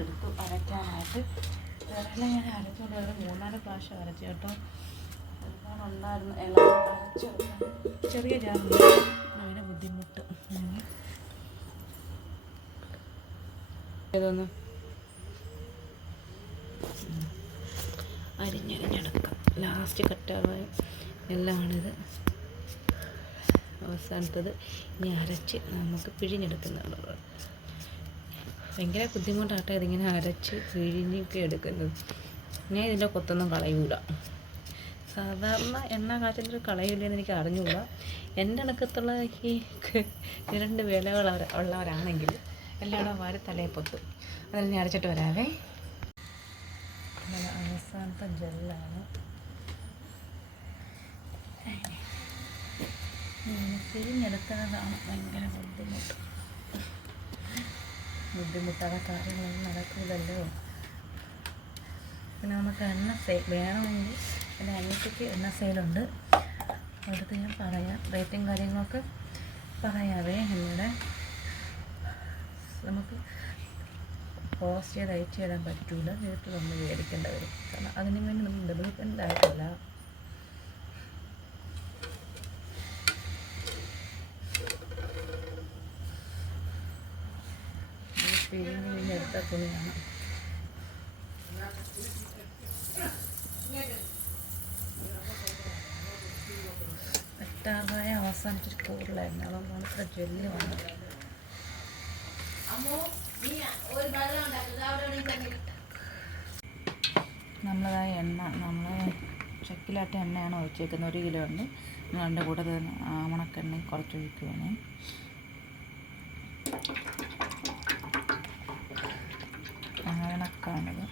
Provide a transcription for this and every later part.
എടുത്തു അരയ്ക്കാനായിട്ട്. വിരല ഞാൻ അരച്ചുകൊണ്ട് ഒരു 3-4 പ്രാവശ്യം അരച്ചു കേട്ടോ. ഒരുപാടുണ്ടായിരുന്നു എല്ലാം അരച്ചെടുക്കാൻ. ചെറിയ ജാറുണ്ട്, അതിന് ബുദ്ധിമുട്ട്. ഇതൊന്ന് അരിഞ്ഞെടുക്കാം. ലാസ്റ്റ് കറ്റാവായ എല്ലാമാണിത്. അവസാനത്തത് ഇനി അരച്ച് നമുക്ക് പിഴിഞ്ഞെടുക്കുന്നുള്ളത്. ഭയങ്കര ബുദ്ധിമുട്ടാട്ടോ ഇതിങ്ങനെ അരച്ച് പിഴിഞ്ഞൊക്കെ എടുക്കുന്നത്. ഞാൻ ഇതിൻ്റെ കൊത്തൊന്നും കളയൂല. സാധാരണ എണ്ണ കാച്ചുന്നൊരു കളയില്ലെന്ന് എനിക്ക് അറിഞ്ഞൂടാ. എൻ്റെ അടുക്കത്തുള്ള ഈ 2 വിലകൾ ഉള്ളവരാണെങ്കിൽ എല്ലായിടും വാരി തലയിൽ പൊത്തും. അതിൽ ഞാൻ അരച്ചിട്ട് വരാവേ. അവസാനത്തെ ജെല്ലാണ്. പിഴിഞ്ഞെടുക്കുന്നതാണ് ഭയങ്കര ബുദ്ധിമുട്ടായ കാര്യങ്ങളൊന്നും നടക്കില്ലല്ലോ. പിന്നെ നമുക്ക് എണ്ണ വേണമെങ്കിൽ എൻ്റെ അനിയത്തിക്ക് എണ്ണ സെയിലുണ്ട്. അവിടുത്തെ ഞാൻ പറയാം, റേറ്റും കാര്യങ്ങളൊക്കെ പറയാവേ. എന്നിവിടെ നമുക്ക് പോസ്റ്റ് ചെയ്ത് അയച്ചു തരാൻ പറ്റൂല, വീട്ടിൽ നമ്മൾ മേടിക്കേണ്ടി വരും. കാരണം അതിനു വേണ്ടി നമ്മൾ ഡെവലപ്മെൻ്റ് ആയിട്ടില്ല. പിഴിഞ്ഞെടുത്ത തുണിയാണ്. കറ്റാറായ അവസാനിച്ചിട്ട് കൂടുതലായിരുന്നു, അതുകൊണ്ടാണ് ഇത്ര ജെല്ല് വന്നത്. നമ്മളതായ എണ്ണ നമ്മൾ ചക്കിലാട്ട എണ്ണയാണ് ഒഴിച്ചേക്കുന്നത്. 1 കിലോ ഉണ്ട്. അതിൻ്റെ കൂടെ ആമണക്കെണ്ണ കുറച്ച് ഒഴിക്കുവാണ്. അങ്ങനെക്കാണിത്.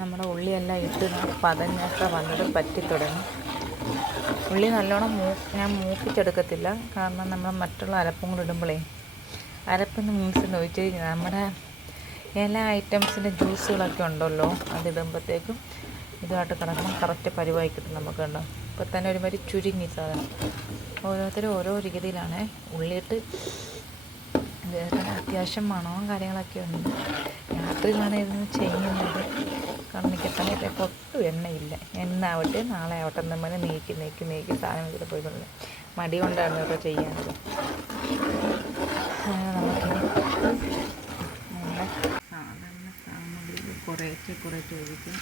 നമ്മുടെ ഉള്ളിയെല്ലാം ഇട്ട് പതഞ്ഞൊക്കെ വന്നത് പറ്റി തുടങ്ങി. ഉള്ളി നല്ലോണം ഞാൻ മൂപ്പിച്ചെടുക്കത്തില്ല. കാരണം നമ്മൾ മറ്റുള്ള അരപ്പും കൂടെ ഇടുമ്പോഴേ അരപ്പെന്ന് മീൻസിന്ന് ഒഴിച്ച് നമ്മുടെ ഇല ഐറ്റംസിൻ്റെ ജ്യൂസുകളൊക്കെ ഉണ്ടല്ലോ, അതിടുമ്പോഴത്തേക്കും ഇതുമായിട്ട് കിടക്കണം. കറക്റ്റ് പരിവായി കിട്ടും നമുക്ക്. കണ്ടോ, ഇപ്പോൾ തന്നെ ഒരുമാതിരി ചുരുങ്ങി സാധനം. ഓരോരുത്തരും ഓരോ രീതിയിലാണ് ഉള്ളിയിട്ട്. അത്യാവശ്യം മണവും കാര്യങ്ങളൊക്കെ ഉണ്ട്. രാത്രിയിലാണ് ഇതിന് ചെയ്യുന്നത്. കാരണം എനിക്ക് സമയത്ത് ഒട്ടും എണ്ണയില്ല. എന്നാവട്ടെ നാളെ ആവട്ടെ നമ്മൾ നീക്കി സാധനം ഇതിൽ പോയിട്ടുള്ളത്. മടി കൊണ്ടാണ് ഇതൊക്കെ ചെയ്യാനത്. നമുക്കിനി നമ്മുടെ സാധാരണ സാമഗ്രി കുറേശ്ശെ ഒഴിക്കും.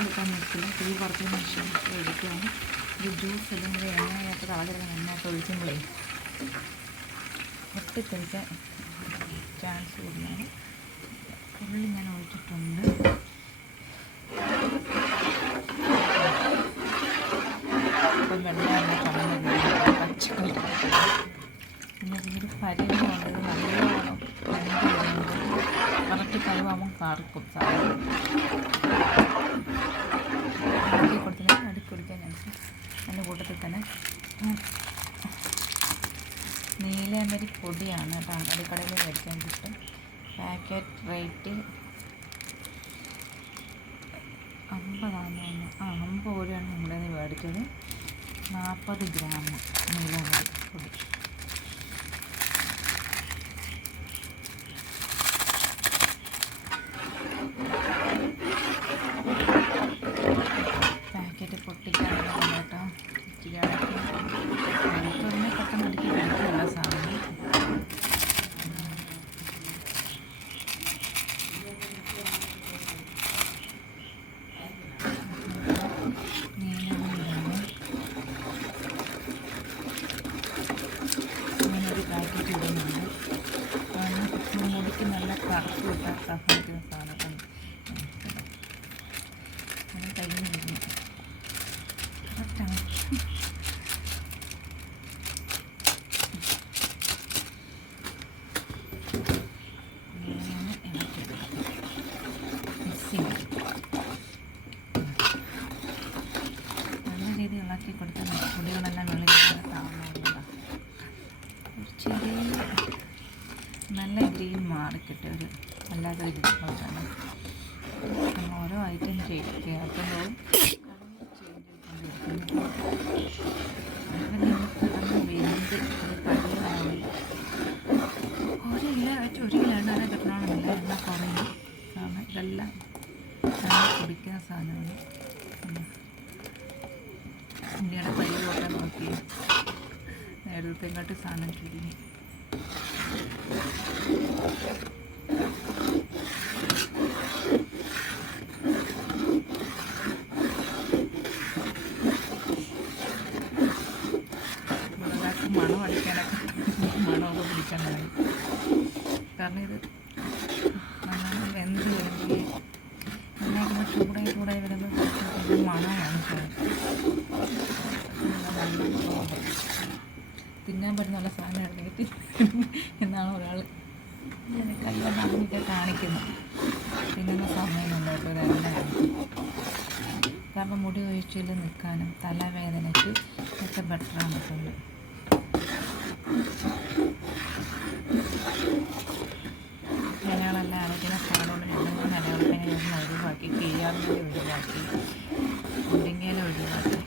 എടുക്കാൻ നിർത്തില്ല. തീ പുറത്തുനിന്ന് ശേഷം എടുക്കുകയാണ്. ഈ ജ്യൂസ് എല്ലാം കൂടി എണ്ണയൊക്കെ കളകിടക്കുന്ന എണ്ണയൊക്കെ ഒഴിക്കുമ്പോഴേ പൊട്ടിത്തെറിക്കാൻ ചാൻസ് കൂടുതലാണ്. ഉള്ളി ഞാൻ ഒഴിച്ചിട്ടുണ്ട്. ഇപ്പം വെള്ളം കടന്നു പച്ചക്കറി പിന്നെ ഇതിൽ പരിവുള്ളത് നല്ലോണം കറക്റ്റ് പരിവാകുമ്പം കറക്കും സാധനം. അടുക്കി കുടിക്കാൻ അതിൻ്റെ കൂട്ടത്തിൽ തന്നെ നീലമരി പൊടിയാണ് കേട്ടോ. അങ്ങാടിക്കടയിൽ മേടിക്കാൻ കിട്ടും. പാക്കറ്റ് റേറ്റ് 50 രൂപയാണ് നമ്മുടെ നിന്ന് മേടിച്ചത്. 40 ഗ്രാം നീലമരി പൊടി. പാക്കറ്റ് പൊട്ടിക്കാനുള്ള കേട്ടോ. ഇച്ചിരി അടയ്ക്കൊന്നും പെട്ടെന്ന് അടിക്കി പിടിക്കില്ല സാധനം. നല്ല ഗ്രീൻ മാറിക്കിട്ടും ഒരു അല്ലാതെ ഒരു കളറാണ്. നമ്മൾ ഓരോ ഐറ്റം ചേർക്കുമ്പോഴും അങ്ങനെ കിടന്ന് വെന്ത് അത് കഴിയാനാവില്ല. ഒരു കിലോ വെച്ച് 1 കിലോ എണ്ണ കിട്ടണമെന്നില്ല, എണ്ണ കുറയും. കാരണം ഇതെല്ലാം കുടിക്കുന്ന സാധനമാണ്. ഇന്ത്യയുടെ പരിവൊക്കെ നോക്കി നേരത്തെ ഇങ്ങോട്ട് സാധനം ചുരുങ്ങി. മണം അടിക്കാനൊക്കെ മണമൊക്കെ പിടിക്കാനായി. കാരണം ഇത് നന്നായി വെന്ത് വരുമ്പോൾ നന്നായിട്ട് ചൂടായി വരുമ്പോൾ മണമാണ് തിന്നാൻ പറ്റുന്ന സാധനം ഇറങ്ങിയിട്ട് എന്നാണ് ഒരാൾ കല്യാണമൊക്കെ കാണിക്കുന്നത്. തിന്നുന്ന സമയമുണ്ട് കേട്ടോ ഇതെല്ലാം. കാരണം മുടി ഒഴിച്ചിൽ നിൽക്കാനും തലവേദനയ്ക്ക് ഒക്കെ ബെറ്ററാണ് കേട്ടോ. ഇലകളെല്ലാം അരയ്ക്കുന്ന സാധനമുണ്ട്. 2-3 ഇലകളൊക്കെ ഞാൻ ഒഴിവാക്കി, കിഴിയാറിനെ ഒഴിവാക്കി, മുരിങ്ങയില ഒഴിവാക്കി.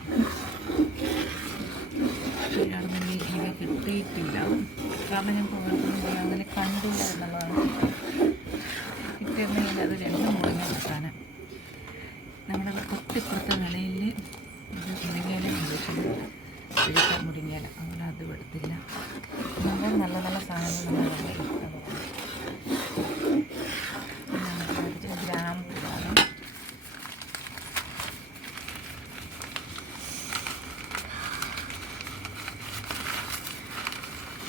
കിഴിയാറിന് ഇല കിട്ടിയിട്ടില്ല, കാരണം ഞാൻ പോയിട്ട് അതിൽ കണ്ടില്ല എന്നുള്ളതാണ്. കിട്ടിയിരുന്നെങ്കിൽ അത് 2 മുരിങ്ങ കിട്ടാൻ. നമ്മുടെ തൊട്ടിപ്പുറത്തെ നിലയിൽ ഇത് മുരിങ്ങയില ഉപയോഗിച്ചത് മുരിങ്ങയില, അതുകൊണ്ട് അത് എടുത്തില്ല. നമ്മൾ നല്ല നല്ല സാധനങ്ങൾ നമ്മൾ എടുക്കുന്നത്. ഗ്രാമ്പൂവാണ്.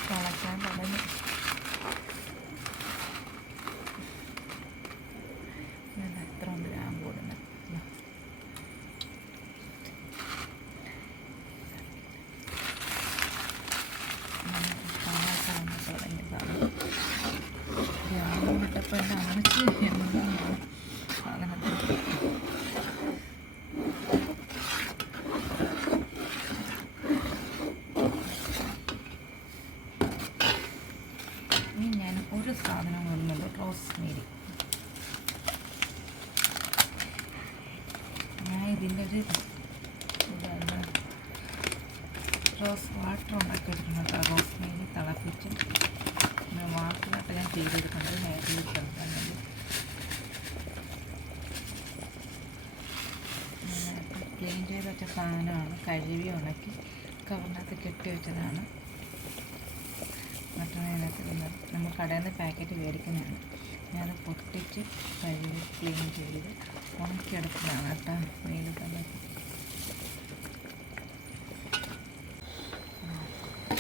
തിളക്കാൻ തുടങ്ങി. എത്ര ഉണ്ട് ഗ്രാമ്പൂ ഇടുന്നത്? തുടങ്ങിയതാണ്. ഗ്രാമ്പൂ ഇട്ടപ്പോൾ എൻ്റെ അണച്ച് എന്നതാണ് സാധനത്തിൽ. ഇനി ഞാൻ ഒരു സാധനം കൊണ്ടുണ്ട്, റോസ്മേരി. ഞാൻ ഇതിൻ്റെ ഒരു റോസ് വാട്ടർ ഉണ്ടാക്കിയെടുക്കണം കേട്ടോ. റോസ്മേരി തിളപ്പിച്ച് വാട്ടറായിട്ട് ഞാൻ ചെയ്തെടുക്കുന്നത് ഹെയറിൽ ചേർക്കാൻ വേണ്ടി. ക്ലീൻ ചെയ്ത് വെച്ച സാധനമാണ്, കഴുകി ഉണക്കി കവറിനകത്ത് കെട്ടി വെച്ചതാണ്. മറ്റൊന്നതിനകത്ത് നമ്മൾ കടയിൽ നിന്ന് പാക്കറ്റ് മേടിക്കുന്നതാണ്. ഞാനത് പൊട്ടിച്ച് കഴുകി ക്ലീൻ ചെയ്ത് ഉണക്കിയെടുക്കുന്നതാണ് കേട്ടോ. വെയിൽ തന്നെ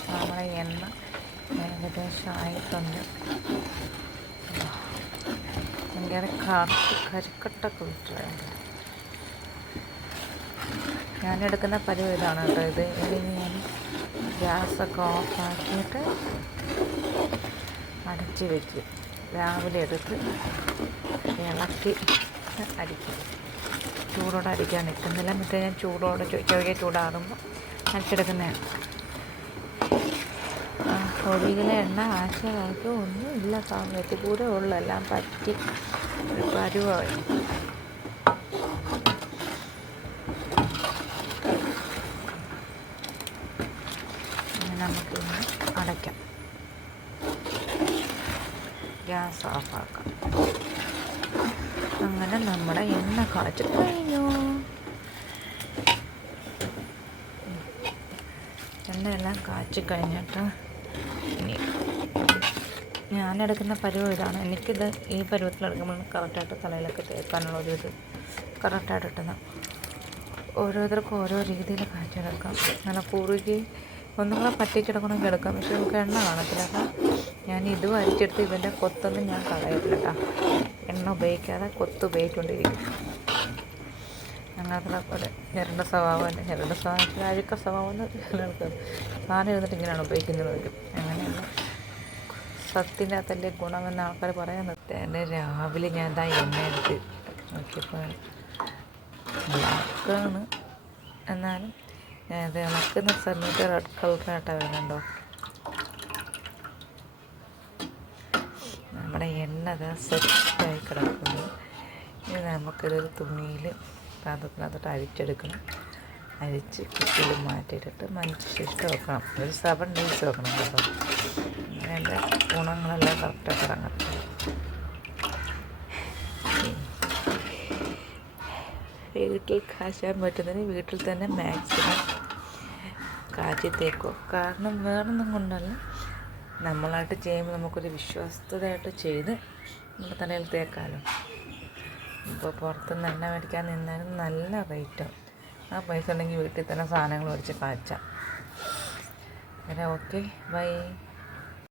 നമ്മുടെ എണ്ണ ഏകദേശം ആയിട്ടുണ്ട്. ഭയങ്കര കരിക്കട്ടൊക്കെ വിട്ടിട്ടുണ്ട്. ഞാനെടുക്കുന്ന പരിവ് ഇതാണ് കേട്ടോ. ഇത് ഇനി ഞാൻ ഗ്യാസൊക്കെ ഓഫാക്കിയിട്ട് അടച്ച് വയ്ക്കും. രാവിലെ എടുത്ത് ഇളക്കി അടിക്കും. ചൂടോടെ അടിക്കാൻ നിൽക്കുന്നില്ല, മറ്റേ ഞാൻ ചൂടോടെ ചെറിയ ചൂടാറുമ്പോൾ അരച്ചെടുക്കുന്നതാണ്. 1 കിലോ എണ്ണ ആശയമാക്കി ഒന്നുമില്ല, സമയത്ത് കൂടെ ഉള്ളു, എല്ലാം പറ്റി പരുവായി. നമുക്കിന്ന് അടയ്ക്കാം, ഗ്യാസ് ഓഫാക്കാം. അങ്ങനെ നമ്മുടെ എണ്ണ കാച്ചി കഴിഞ്ഞു. എണ്ണയെല്ലാം കാച്ചി കഴിഞ്ഞിട്ട് ഇനി ഞാനെടുക്കുന്ന പരുവം ഇതാണ്. എനിക്കിത് ഈ പരുവത്തിലെടുക്കുമ്പോൾ കറക്റ്റായിട്ട് തലയിലൊക്കെ തേക്കാനുള്ള ഒരു ഇത് കറക്റ്റായിട്ട് ഇട്ടുന്നത്. ഓരോരുത്തർക്കും ഓരോ രീതിയിൽ കാച്ചെടുക്കാം. നല്ല കുറുകി ഒന്നും കൂടെ പറ്റിച്ചെടുക്കണമെങ്കിൽ എടുക്കാം, പക്ഷെ നമുക്ക് എണ്ണ കാണത്തില്ല. അപ്പം ഞാൻ ഇതും അരിച്ചെടുത്ത് ഇതിൻ്റെ കൊത്തൊന്നും ഞാൻ കളയത്തില്ല കേട്ടോ. എണ്ണ ഉപയോഗിക്കാതെ കൊത്ത് ഉപയോഗിച്ചുകൊണ്ടിരിക്കും. അങ്ങനത്തെ പോലെ ഞെരണ്ട സ്വഭാവം, ഞെരണ്ട സ്വഭാവത്തിൽ അഴുക്ക സ്വഭാവം ചിലർക്ക് സാധനം ഇരുന്നിട്ട് ഇങ്ങനെയാണ് ഉപയോഗിക്കുന്നത്. അങ്ങനെയുള്ള സത്തിൻ്റെ അകത്തല്ലേ ഗുണമെന്ന് ആൾക്കാർ പറയാൻ നിർത്തി. എൻ്റെ രാവിലെ ഞാൻ എന്താ എണ്ണ എടുത്ത് നോക്കിയപ്പോൾ ബ്ലാക്കാണ്. എന്നാലും ഇത് ഇളക്കുന്ന സമയത്ത് റെഡ് കളറായിട്ടാണ് വരുന്നുണ്ടോ. നമ്മുടെ എണ്ണ സെറ്റായി കിടക്കുന്നത്. ഇനി നമുക്കിതൊരു തുണിയിൽ പാത്രത്തിനകത്തോട്ട് അരിച്ചെടുക്കണം. അരിച്ച് കുപ്പിയിൽ മാറ്റിയിട്ടിട്ട് മനുഷ്യഷ്ടം വെക്കണം. ഒരു 7 days വെക്കണം കേട്ടോ. അതിൻ്റെ ഗുണങ്ങളെല്ലാം കറക്റ്റായിട്ട് ഇറങ്ങട്ടെ. വീട്ടിൽ കാച്ചാൻ പറ്റുന്നതിന് വീട്ടിൽ തന്നെ മാക്സിമം കാച്ചി തേക്കുക. കാരണം വേറൊന്നും കൊണ്ടല്ല, നമ്മളായിട്ട് ചെയ്യുമ്പോൾ നമുക്കൊരു വിശ്വസ്തതയായിട്ട് ചെയ്ത് നമ്മുടെ തലയിൽ തേക്കാമല്ലോ. ഇപ്പോൾ പുറത്തുനിന്ന് എണ്ണ മേടിക്കാൻ നിന്നാലും നല്ല റേറ്റാണ്. ആ പൈസ ഉണ്ടെങ്കിൽ വീട്ടിൽ തന്നെ സാധനങ്ങൾ മേടിച്ച് കാച്ചാം. Okay, by.